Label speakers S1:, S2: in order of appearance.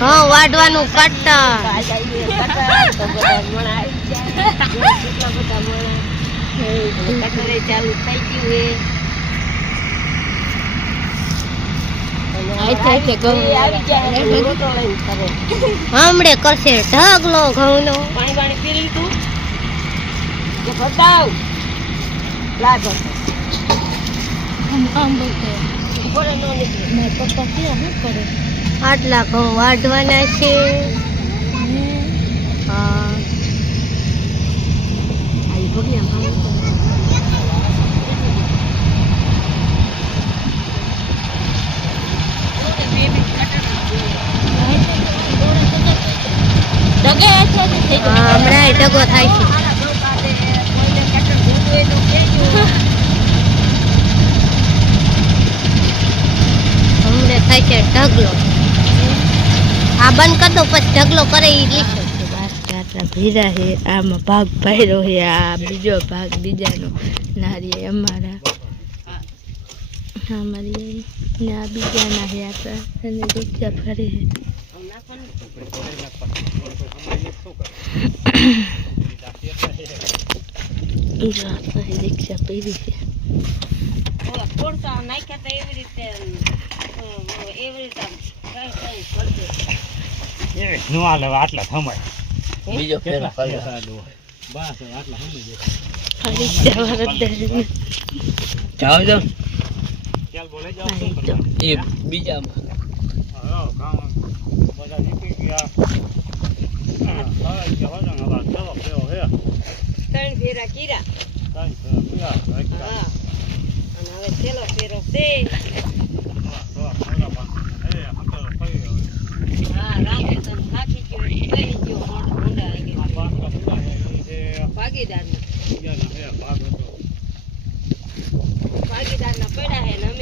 S1: હા, વાઢવાનું કટ્ટર
S2: ચાલુ થઈ ગયું
S1: હમણે કરશે ઢગલો ઘઉંનો.
S2: પાણી પાણી પી લીધું બતાવ લાગો પડે નો નીકળે.
S1: આટલા ઘઉં વાઢવાના છે. હા?
S2: આવી
S1: હમણાં એ ઢગો થાય છે. હમણે થાય છે ઢગલો આ બંધ કરી દો પછી ઢગલો કરે એ લીધો
S3: આટલા ભીરા છે આમાં ભાગ ભર્યો છે આ બીજો ભાગ બીજાનો નારી અમારા અમારી ને આ બીજાના છે આપણા અને રિક્ષા ફરે છે જો આપણે રિક્ષા પડી છે
S4: નો હાલે હવે આટલા થમાય
S5: બીજો ફેરો કર્યો
S4: બસ હવે આટલા સમજી જાય
S3: આ રિક્ષા વાળા દરને
S5: જાઓ જાઓ
S4: ચાલ બોલે
S3: આવી તો
S5: એ બીજામાં
S4: જાઓ કામ બધા નીકળી ગયા હા, હવે જવા દો ને, હવે ચલો, કેવો હે?
S2: ત્રણ ફેરા કીરા
S4: કાંઈ છે, બીજા, એકતા.
S2: હા અને હવે છેલ્લો ફેરો છે ભાગીદારના. ભાગીદારના પડ્યા હે ને અમે